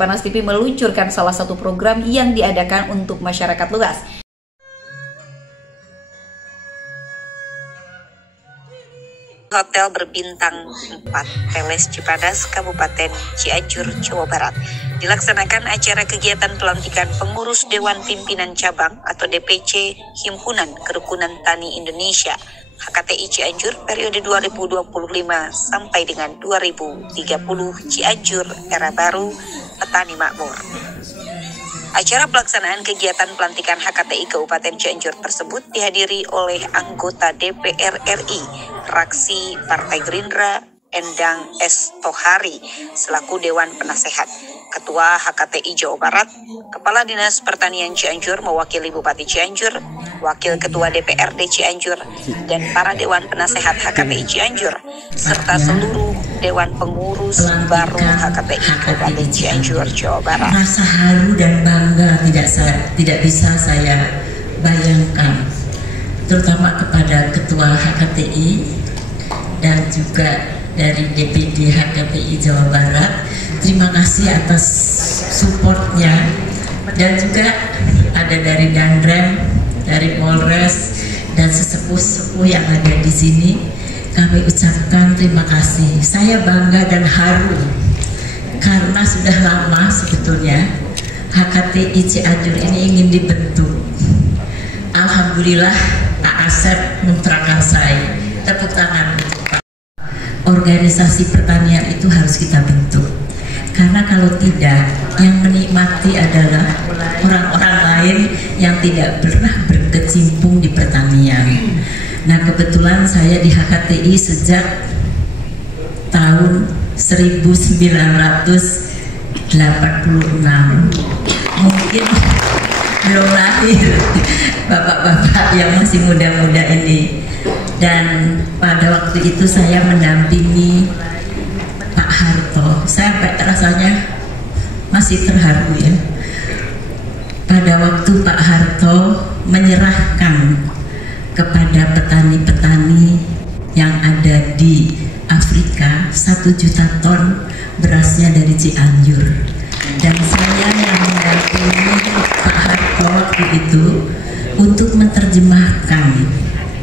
Panas TV meluncurkan salah satu program yang diadakan untuk masyarakat luas. Hotel berbintang 4 Peles Cipadas, Kabupaten Cianjur, Jawa Barat. Dilaksanakan acara kegiatan pelantikan pengurus Dewan Pimpinan Cabang atau DPC Himpunan Kerukunan Tani Indonesia HKTI Cianjur periode 2025 sampai dengan 2030 Cianjur Era Baru Petani Makmur. Acara pelaksanaan kegiatan pelantikan HKTI Kabupaten Cianjur tersebut dihadiri oleh anggota DPR RI, fraksi Partai Gerindra, Endang S. Tohari, selaku Dewan Penasehat, Ketua HKTI Jawa Barat, Kepala Dinas Pertanian Cianjur mewakili Bupati Cianjur, Wakil Ketua DPRD Cianjur, dan para Dewan Penasehat HKTI Cianjur, serta seluruh Dewan Pengurus baru HKTI Kabupaten Cianjur, Jawa Barat. Rasa haru dan bangga tidak bisa saya bayangkan, terutama kepada Ketua HKTI dan juga dari DPD HKTI Jawa Barat. Terima kasih atas supportnya, dan juga ada dari Danrem, dari Polres, dan sesepuh-sepuh yang ada di sini. Kami ucapkan terima kasih. Saya bangga dan haru karena sudah lama sebetulnya HKTI Cianjur ini ingin dibentuk. Alhamdulillah Pak Asep memprakarsai. Tepuk tangan untuk Pak. Organisasi pertanian itu harus kita bentuk, karena kalau tidak, yang menikmati adalah orang-orang lain yang tidak pernah berkecimpung di pertanian. Nah, kebetulan saya di HKTI sejak tahun 1986. Mungkin belum lahir bapak-bapak yang masih muda-muda ini. Dan pada waktu itu saya mendampingi Pak Harto. Saya rasanya masih terharu ya. Pada waktu Pak Harto menyerahkan kepada petani-petani yang ada di Afrika 1 juta ton berasnya dari Cianjur, dan saya yang mendampingi Pak Harto waktu itu untuk menerjemahkan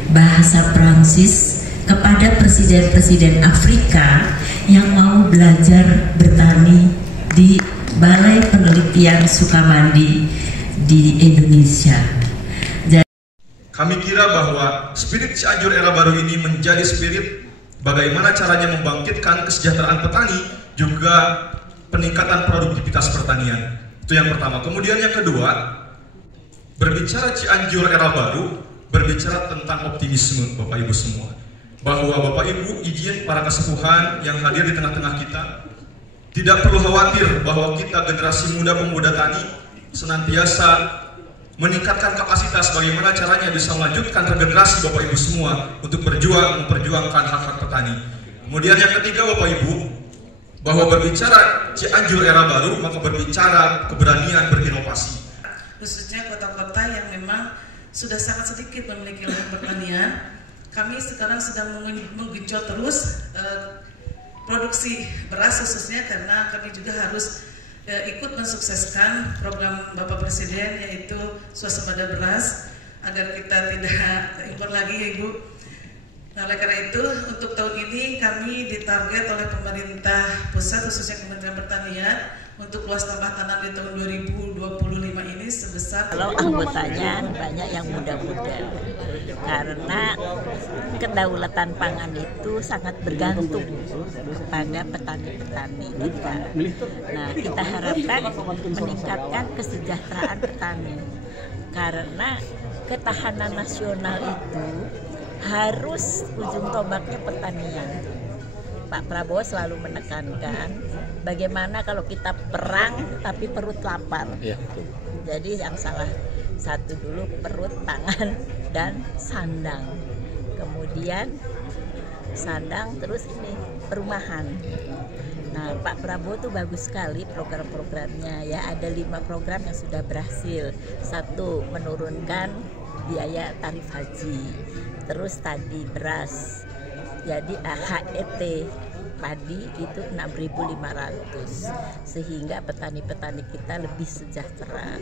bahasa Prancis kepada presiden-presiden Afrika yang mau belajar bertani di Balai Penelitian Sukamandi di Indonesia. Kami kira bahwa spirit Cianjur Era Baru ini menjadi spirit bagaimana caranya membangkitkan kesejahteraan petani, juga peningkatan produktivitas pertanian. Itu yang pertama. Kemudian yang kedua, berbicara Cianjur Era Baru, berbicara tentang optimisme Bapak Ibu semua. Bahwa Bapak Ibu, izin para kesepuhan yang hadir di tengah-tengah kita, tidak perlu khawatir bahwa kita generasi muda pemuda tani senantiasa meningkatkan kapasitas bagaimana caranya bisa melanjutkan regenerasi Bapak Ibu semua untuk memperjuangkan hak-hak petani. Kemudian yang ketiga Bapak Ibu, bahwa berbicara Cianjur Era Baru maka berbicara keberanian berinovasi. Khususnya kota-kota yang memang sudah sangat sedikit memiliki lahan pertanian, kami sekarang sedang menggenjot terus produksi beras khususnya, karena kami juga harus ikut mensukseskan program Bapak Presiden, yaitu swasembada beras, agar kita tidak impor lagi ya Ibu. Nah, oleh karena itu untuk tahun ini kami ditarget oleh pemerintah pusat khususnya Kementerian Pertanian untuk luas tambah tanam di tahun 2025 ini sebesar. Kalau anggotanya banyak yang muda-muda, karena kedaulatan pangan itu sangat bergantung kepada petani-petani kita. Nah, kita harapkan meningkatkan kesejahteraan petani, karena ketahanan nasional itu harus ujung tombaknya pertanian. Pak Prabowo selalu menekankan bagaimana kalau kita perang tapi perut lapar. Jadi yang salah satu dulu perut, tangan, dan sandang. Kemudian sandang, terus ini perumahan. Nah, Pak Prabowo tuh bagus sekali program-programnya ya. Ada 5 program yang sudah berhasil. 1, menurunkan biaya tarif haji. Terus tadi beras. Jadi HET padi itu 6.500 sehingga petani-petani kita lebih sejahtera.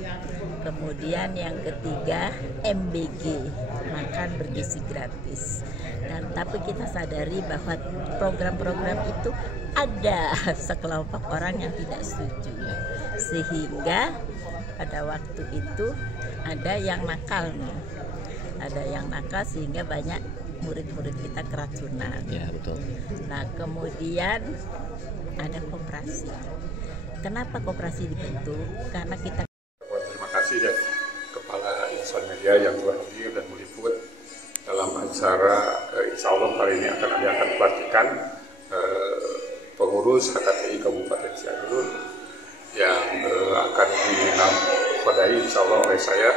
Kemudian yang ketiga MBG, makan bergizi gratis. Dan tapi kita sadari bahwa program-program itu ada sekelompok orang yang tidak setuju, sehingga pada waktu itu ada yang nakal nih. Ada yang nakal sehingga banyak murid-murid kita keracunan. Ya, betul. Nah, kemudian ada koperasi. Kenapa koperasi dibentuk? Karena kita terima kasih ya Kepala Insan Media yang telah hadir dan meliput dalam acara insya Allah hari ini akan pelantikan pengurus HKTI Kabupaten Cianjur yang akan dinakodai insya Allah oleh saya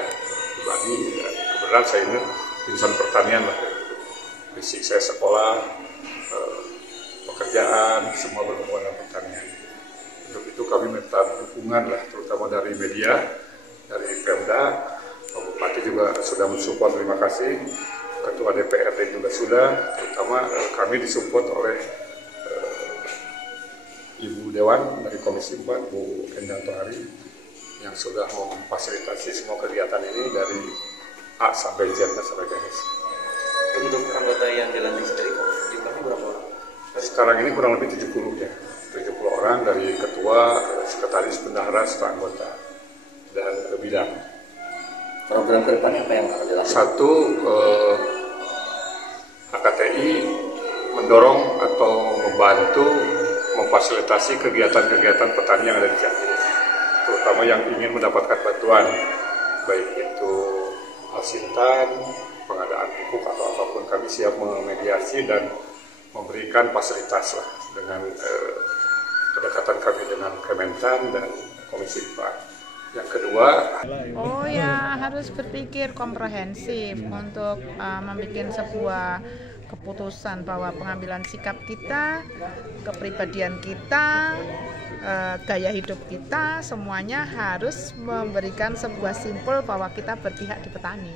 pribadi. Kebetulan saya ini insan pertanian lah. Basic saya sekolah, pekerjaan, semua berhubungan dengan pertanian. Untuk itu kami minta dukungan lah, terutama dari media, dari Pemda, Pak Bupati juga sudah mensupport, terima kasih. Ketua DPRD juga sudah, terutama kami disupport oleh Ibu Dewan dari Komisi 4, Bu Endang Tohari, yang sudah memfasilitasi semua kegiatan ini dari A sampai Z sampai garis. Untuk anggota yang dilantik sendiri jumlahnya berapa orang? Sekarang ini kurang lebih 70 ya, 70 orang dari ketua, sekretaris, bendahara, serta anggota dan bidang. Program ke depannya apa yang akan dilakukan? Satu, HKTI mendorong atau membantu memfasilitasi kegiatan-kegiatan petani yang ada di Cianjur, terutama yang ingin mendapatkan bantuan, baik itu alsintan, pengadaan pupuk atau apapun, kami siap memediasi dan memberikan fasilitas lah dengan kedekatan kami dengan Kementan dan Komisi 4. Yang kedua, harus berpikir komprehensif untuk membuat sebuah keputusan bahwa pengambilan sikap kita, kepribadian kita, gaya hidup kita, semuanya harus memberikan sebuah simpul bahwa kita berpihak di petani.